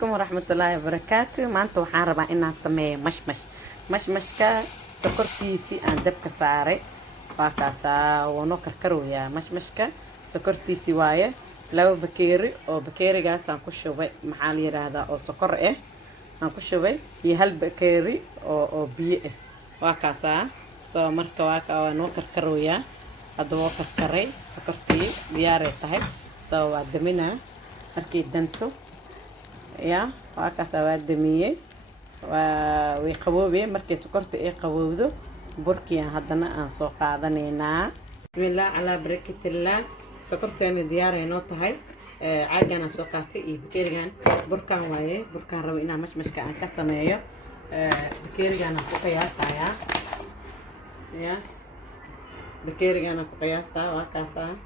عليكم ورحمة الله وبركاته. maanta waxaan rabaa inaan sameeyo mashmashka sokortiisii aan dabka saaray waa kaasaa wano karkarooyaa mashmashka sokortiisii waaye laba bakeeri oo bakeerigaas aan ku shubay maxaa la yiraahdaa oo sokor ah aan ku shubay iyo hal bakeeri oo biyo ah waa kaasaa soo marka waa noo karkarooyaa hadda waa karkaray sokortii diyaar ay tahay soo waa daminaa markii danto يا وهكذا وادمية ويقوبي مركي سكرت إيه قوودو بركي هادنا أنسوق عدنينا بسم الله على بركة الله سكرت يعني دياري نوت هاي عاجنا سوقاتي إيه بكيرجان بركان واي بركان روينا مش كأن كثمية بكيرجان قياس يا بكيرجان قياس وهكذا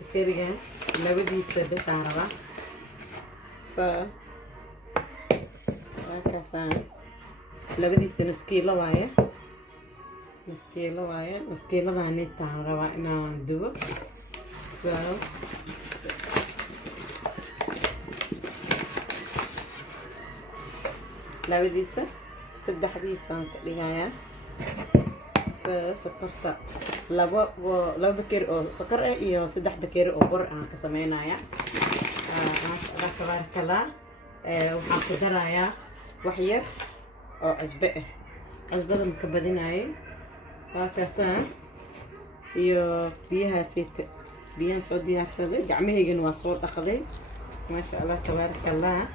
بكيرجان labadiisa bes aan rabaa soo kaasaan labadiisa nus kiilo waaye nus kiiladaan intaan rabaa inaan dubo soo labadiisa saddexdiisaan ka dhigayaa soo sokorta laba bakeeri oo sokor ah iyo saddex bakeeri oo bur aan ka sameynaya tabaarkala waxaan ku darayaa wax yar oo cusbo ah cusbada ma ka badinayo waa kaasaan iyo biyahaasiita biyaan soo diyaarsaday gacmahaygana waa soo dhaqday maasha allah tabaarkala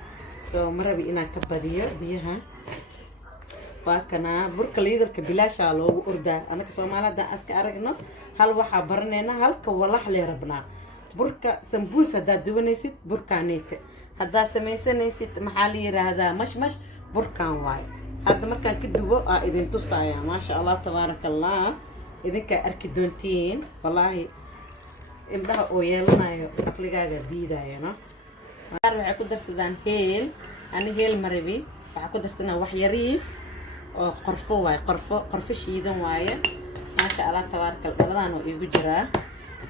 soo marabi inaan ka badiyo biyaha واكنا برك ليدر كبلاشة لو أردا أنا كسومالة دا أسك أرجنا هل وحى برنينا هل كوالله حلي ربنا برك سمبوس هذا دوانيسيت بركانيت هذا سميسنيسيت محلي هذا مش بركان واي هذا مركان كدوه إذن تصايا ما شاء الله تبارك الله إذن كأركدونتين والله إمدها أويلنا أقلقا جديدة يعني أروح أكون درسدان هيل أنا هيل مربي أكون درسنا وحيريس oo qorfo waay qorfo shiidan waaye maasha Allah tabaaraka baladaan oo igu jira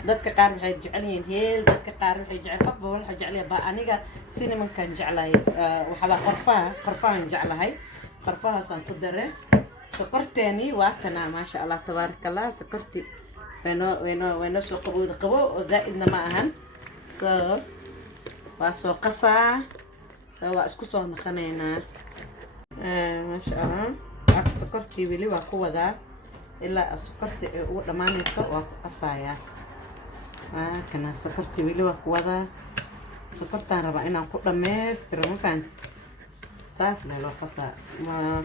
dadka qaar waxay jecel yihiin heel dadka qaar waxay jecel qofba waxa jecel yahay aniga cinnamon kan jeclahay waxa qorfahan jeclahay qorfahaasaan ku daray sokorteeni waa tana maasha Allah tabaaraka Allah sokorti wayno soo qabo oo zaidna ma ahan waa soo qasaa waa isku soo naqanaynaa maasha Allah سكرتي ولي وقوة إلا سكرتي ودمانيسو وقصايا كنا سكرتي ولي وقوة سكرتي أنا ربعنا نقول مستر مفان ساس لا قصا ما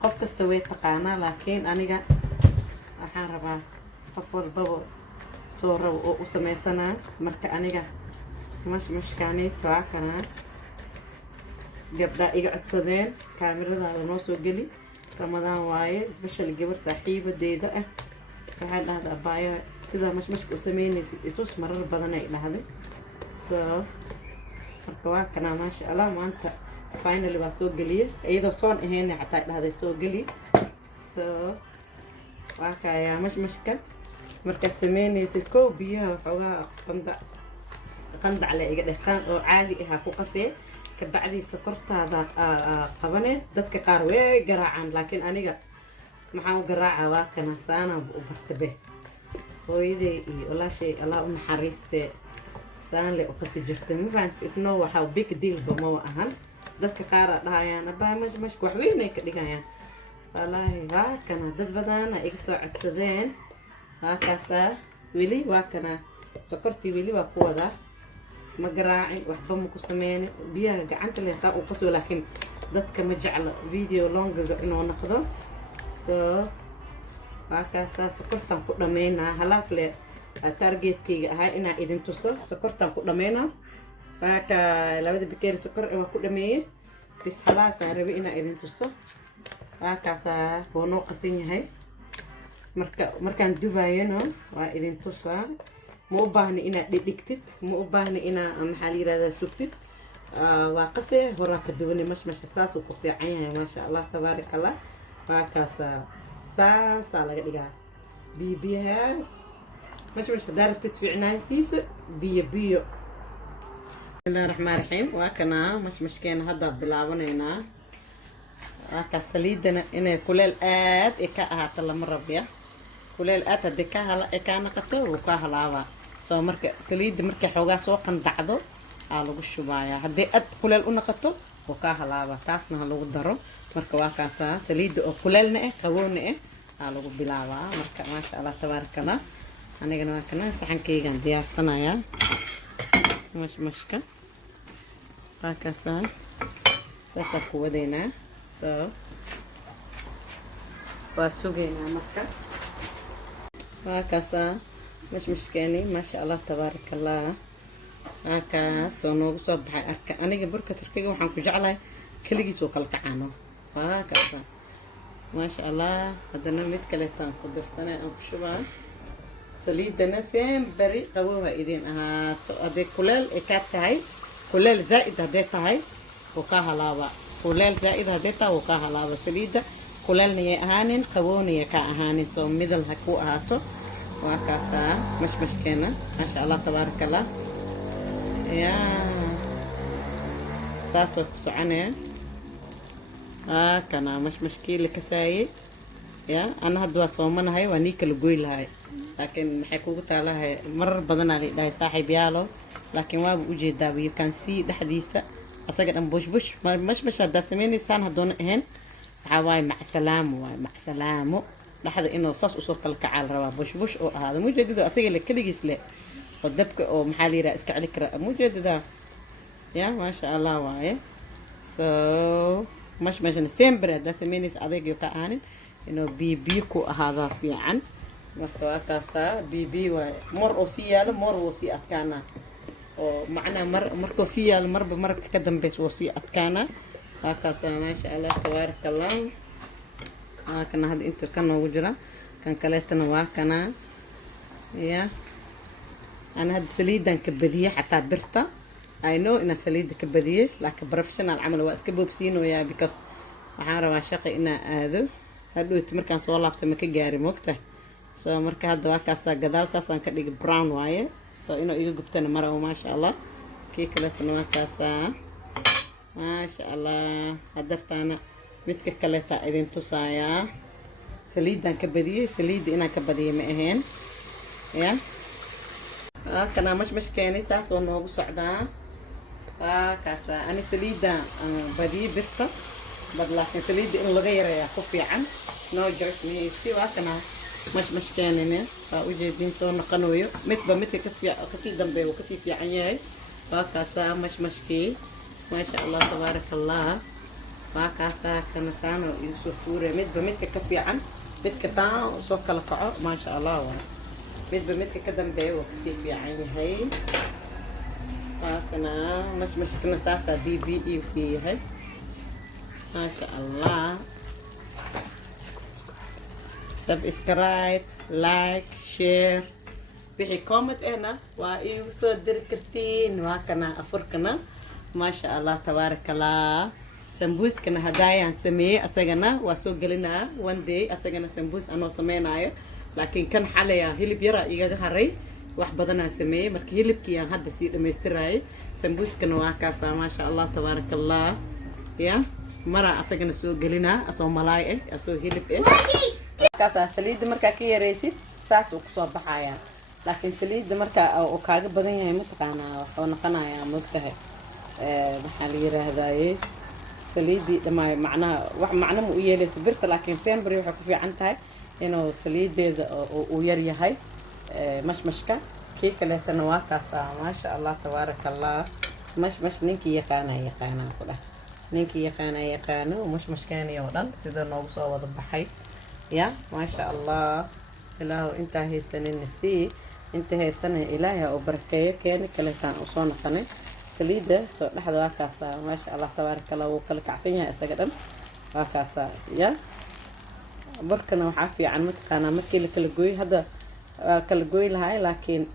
قفت استويت تقانا لكن أنا جا أحن ربع قفل بابو صورة وسمي سنة مركا أنا جا مش كانت واكنا قبل يقعد صدين كاميرا هذا نوسو قلي رمضان وايد سبيشال جبر صاحبة ديدا فهذا هذا بايا سيدا مش قسميني يتوس مرر بدنا إلى هذا فرقوا كنا ما شاء الله ما أنت فاينل بسوق قلي إذا صون هنا حتى هذا يسوق قلي واكايا مشكل مركز سميني سكو بيها فوقها قند على إيجاد كان عالي هاكو قصي كبعدي سكرت هذا قبنة دتك قاروي قراعان لكن أنا محاو قراعة واكنا سانا وبرتبه ويدي ولا شيء الله حريست سان لي أقصي جرت مفانت إسنو وحاو بيك ديل بمو أهل دتك قارا لها يعني باي مش كوحوين هيك يعني والله واكنا دت بدانا إكسو عتدين هاكاسا ويلي واكنا سكرتي ويلي وقوة ده مقراعي وحبا مكو سميني بيها قعنت اللي ساق وقصو لكن دادك مجعل فيديو لونج انو نقضو هكاسا سكرتان كو دمينا هلاس لي تارجيت كي هاي انا ايدين توصل سكرتان كو دمينا هكا لابد بكير سكر اما كو دميه بس هلاس ربي انا ايدين توصل هكاسا هو قصيني هاي مركان دوباينو وا ايدين توصل مو باهني إنا ديكتت مو باهني إنا محلي هذا سكتت وقصه وراك الدوني مش أساس وقفي عينها ما شاء الله تبارك الله وكاسا ساس على قديها بيها مش دارف تدفع نايتيس بيو بسم الله الرحمن الرحيم واكنا مش كان هذا بلاونينا واكا سليدنا إن كلال آد إكا هات الله مرة بيا كلال آد هديكا هلا إكا نقطة وكا هلاوا سو مركا سليد مركا حوغا سوقن دعدو على وشو بايا هدي آد كلال نقطة وكا هلاوا تاسنا هلو درو مركا واكاسا سليد أو كلالنا خوونا على بلاوا مركا ما شاء الله تبارك الله أنا جنا واكنا سحن كيجان ديار صنايا مش مشكا هكذا سأسكو ودينا وسوقينا مكة هكذا مش مشكاني ما شاء الله تبارك الله هكذا سونو صبح أركا أنا جبرك تركيا وحنكو جعله كل سوق الكعانو هكذا ما شاء الله هذا نميت كلتان قدر سنة أو شباب سليدنا سام بري قووها إيدين هذا كلال إكاتهاي كلال زائد هديتهاي وكاها لابا كلال زائد هديتها وكاها لابا سليدة كلال نيا أهانين قوو نيا كا أهانين سو ميدل هكو أهاتو وكاسا مش كينا ما شاء الله تبارك الله يا ساسو تسعني كنا مش كيلي كساي يا أنا هدوا صومنا هاي ونيك الجويل هاي لكن حكوك تعالى مرة بدنا على صاحب يالو لكن ما بوجي داوي كان سي دحديسة أساقد أم بوش مش هدا سميني سان هدون هن عواي مع سلامه لحد إنه صوص وصوت الكعال روا بوش أو هذا مو جديد أساقد لك كل جسله ودبك أو محلي رأسك عليك مو جديد يا ما شاء الله واي مش نسيمبر هدا سميني أذيك يقعني إنه بيكو هذا في عن وكاسا بيبي ومر أوسيال مر وصي أتكانا ومعنا مر أوسيال مر بمر كدم بس وصي أتكانا وكاسا ما شاء الله تبارك الله كنا هذا أنتو كنا وجرا كان كلاتنا واكنا يا أنا هاد سليدا كبدية حتى برتا I know إن سليد كبدية لكن بروفيشنال عمل واسكبوا بسينو يا بيكوس وحارة وشقي إنا هذا هادو يتمر كان سوالله بتمكي جاري موقته سو marka hadda waa kaasa gadaal saasaan ka dhigi brown waaye soo inuu iga gubtana maraw ma sha Allah kii kale tan waa kaasa ma sha Allah hadartaana midka kale ta idin tusaaya saliidan ka badiyay saliid inaan ka badiyay ma ahayn ya kana mش keenay taas oo noogu socdaa kaasa ani saliida badiyay birta bad laakiin saliida in laga yareeyo ku fiican noo joogtay si waa kana مش كاننا فوجدين صون قنويو متى كسي دمبي وكسي في عيني فكاسا مش كي ما شاء الله تبارك الله فكاسا كان سانو يوسفوري متى كفي عن متى سوق القاع ما شاء الله متى كدمبي وكسي في عيني هي فكنا مش كنا ساسا بي وسي هي ما شاء الله سبسكرايب لايك شير بحي كومنت هنا وايو صدر كرتين وكنا افركنا ما شاء الله تبارك الله سمبوس كنا هدايا نسميه اسغنا واسو غلينا وان دي اسغنا سمبوس انو سمينايو لكن كان حاليا هيلب يرا ايغا هري wax badan aan sameeyay markii hilibkii aan hadda sii dhameystiraay sambuuskana waa kaasa ma sha Allah tabaaraka Allah ya mara asagana soo galina asoo malaay asoo hilib كاسا سليد مركا كي يريسيد ساس وكسو بحايا لكن سليد مركا او كاغا بدن yahay mataqaana waxa noqonaya mugtahay maxaa la yiraahdaa saliidi dhamaay wax macna mu yeelayso birta laakiin sembri waxa ku fiican tahay inuu saliideeda uu yar yahay mashmashka kii kale tan waa kaasa ma sha Allah tabaaraka Allah mashmash ninkii yaqaana ku dhax ninkii yaqaano mashmashkaani oo dhan sida noogu soo wada baxay يا ما شاء الله إله أنت هي سنة نسي أنت هي سنة إلهي وبركة كأني كلتان وصون قناة سليدة سو لحد واكاسا ما شاء الله تبارك الله وكلك عسينها استقدم واكاسا يا بركنا وحافي عن متقانا مكي لكل جوي هذا كل جوي لهاي لكن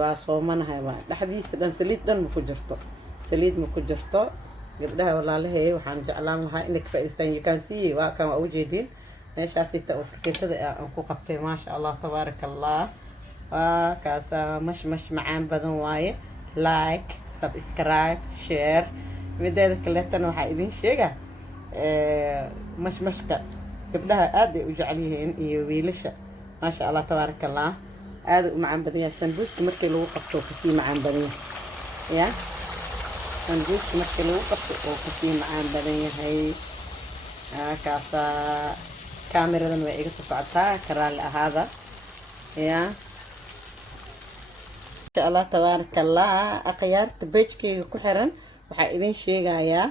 وصومنا هاي ما لحديث دان سليد دان مكجرتو سليد مكجرتو قبلها والله لهي وحنجعلان لها إنك فايستان you can see وكان أوجدين ايش اسيت وفكيتده aan ku qabtay ma sha Allah tabaaraka Allah kaasa مش macaan badan waaye like subscribe share mideeda kaleetana waxaa idin sheega mashmashka gabdhaha aad ay u jecel yihiin iyo wiilasha maasha allah tabaaraka allah aad u macaan badan yahay sambuuska markii lagu qabto kasii macaan badan yahay ya sambuuska markii lagu qabto oo kasii macaan badan yahay kaasa kaamiradan way iga soo socotaa karaali ahaada ya insha allah tabaaraka allah akhyaarta page-kayga ku xiran waxaa idin sheegayaa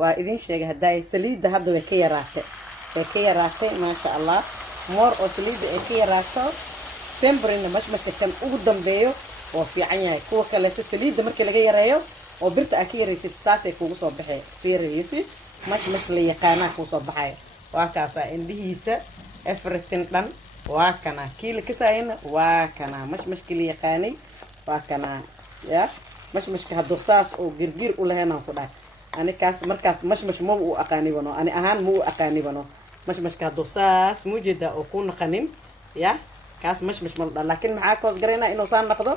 waa idin sheegay hadday saliidda hadda way ka yaraatay maasha allah moor oo saliidda ay ka yaraato sembrina mashmashka kan ugu dambeeyo oo fiican yahay kuwa kaleeto saliidda markii laga yareeyo oo birta aad ka yaraysid taasay kugu soo baxay fiiriyisi mashmash la yaqaanaa kuu soo baxaya waa kaasaa indhihiisa everything dhan waa kana kii la kasaayana waa kana mashmashkii la yaqaanay waa kana ya mashmashka hadduu saas oo girgir u lahaynaan ku dhahay ani kaas markaas mashmash ma u aqaanibano ani ahaan ma u aqaanibano mashmashka hadduu saas muujeeda oo ku naqanin ya kaas mashmash ma la dhaha laakiin maxaa koos garaynaa inuu saan naqdo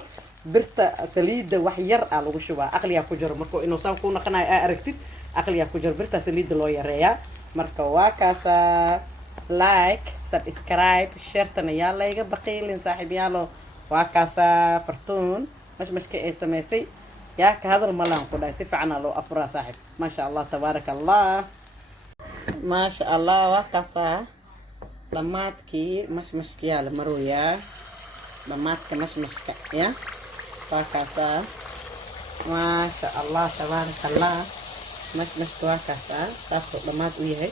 birta saliidda wax yar aa lagu shubaa aqliyaa ku jiro marka inuu saan ku naqanayo aa aragtid aqliyaa ku jiro birta saliidda loo yareeyaa marka waa kaasa like subscribe shartana yaa layga baqiilin saaxiibyaalo waa kaasa fartuun mashmashka ay samaysay yaa ka hadal malaan ku dhahay si fiicana loo afuraa saaxiib maasha allah tabaaraka allah maasha allah waa kaasa dhamaadkii mashmashkiyaa la marooyaa dhamaadka mashmashka ya waa kaasa maasha allah tabaaraka allah mashmashka waa kaasa saasoo dhamaad u yahay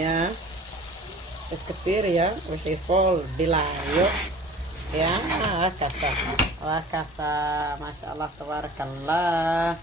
ya iska fiiriya wixii fool bilaayo ya waa kaasa ما شاء الله تبارك الله